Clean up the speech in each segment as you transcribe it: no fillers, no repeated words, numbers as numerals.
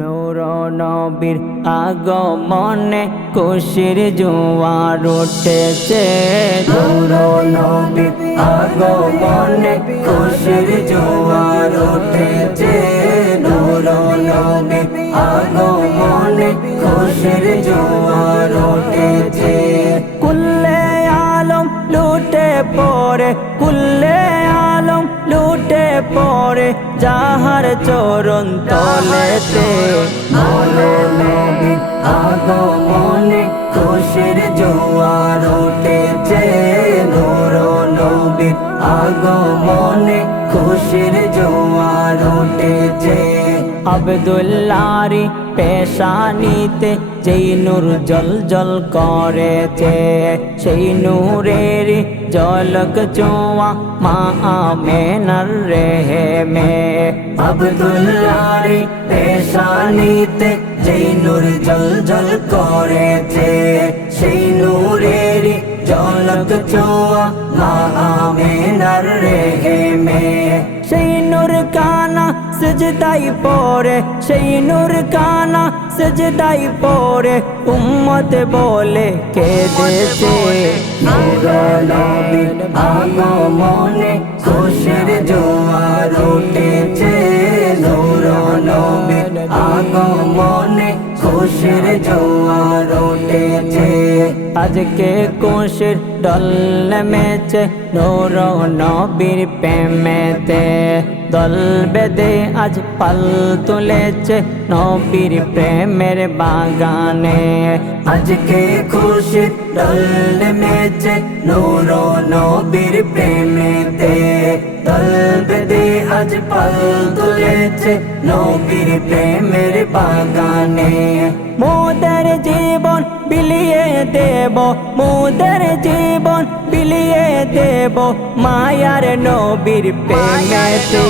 নূর নবীর আগমনে খুশির জোয়ার উঠেছে। নূর নবীর আগমনে খুশির জোয়ার উঠেছে। নূর নবীর আগমনে খুশির জোয়ার উঠেছে। কুল্লে আলম লুটে পড়ে, কুল্লে আলম লুটে পড়ে যাহার চরণ তলেতে। নূর নবীর আগমনে খুশির জোয়ার উঠেছে। নূর নবীর আগমনে খুশির জোয়ার উঠেছে। আব্দুল্লাহরি পেশানিতে যেই নূর জ্বলজ্বল করেছে, সেই নূরের ঝলক ছোঁয়া মা আমেনার রেহেমে। আব্দুল্লাহরি পেশানিতে যেই নূর জ্বলজ্বল করেছে, সেই নূরের ঝলক ছোঁয়া মা আমেনার রেহেমে। সেই নূর কানা সিজদাই পড়ে, সেই নূর কানা সিজদাই পড়ে উম্মত বলে কেঁদেছে। নূর নবীর আগমনে খুশির জোয়ার উঠেছে। নূর নবীর আগমনে খুশির জোয়ার উঠেছে। আজকে খুশির দল নেমেছে নূর নবীর প্রেমেতে। দল বেঁধে আজ পাল তুলেছে নবীর প্রেমের বাগানে। আজকে খুশির দল নেমেছে নূর নবীর প্রেমেতে। দল বেঁধে আজ পাল তুলেছে নবীর প্রেমের বাগানে। মোদের জীবন বিলিয়ে দেব, মোদের জীবন বিলিয়ে দেব মায়ার নবীর প্রেমেতে।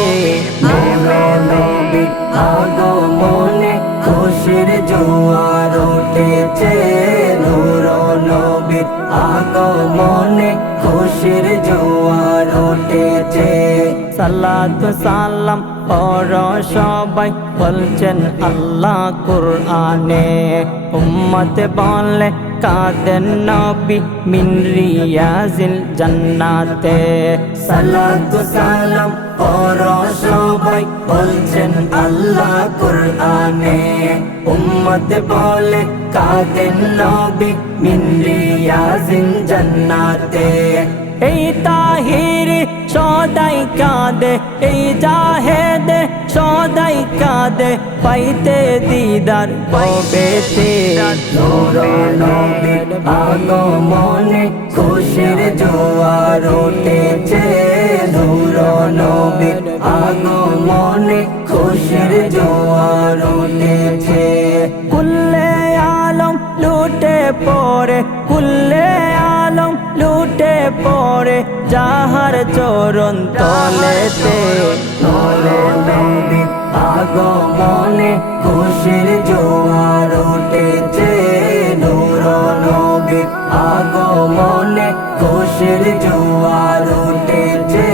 নূর নবীর আগমনে খুশির জোয়ার উঠেছে। নূর নবীর আগমনে খুশির জোয়ার উঠেছে। সালাতু সালাম পড় সবাই বলছেন আল্লাহ কুরআনে। উম্মত বলে কাঁদেন নবী মিন রিয়াজিল জান্নাতে। সালাতু সালাম পড় সবাই বলছেন আল্লাহ কুরআনে। উম্মত বলে কাঁদেন নবী মিন রিয়াজিল জান্নাতে। এই তাহির সদাই কাঁদে, এই জাহেদে সদাই কাঁদে পাইতে দিদার কবেতে। নূর নবীর আগমনে খুশির জোয়ার উঠেছে। নূর নবীর আগমনে খুশির জোয়ার উঠেছে। কুল্লে আলম লুটে পড়ে, কুল্লে আলম লুটে পড়ে যাহার চরণ তলেতে। নূর নবীর আগমনে খুশির জোয়ার উঠেছে। নূর নবীর আগমনে খুশির জোয়ার উঠেছে।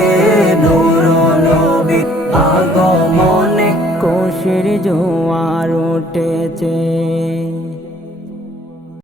নূর নবীর আগমনে খুশির জোয়ার উঠেছে।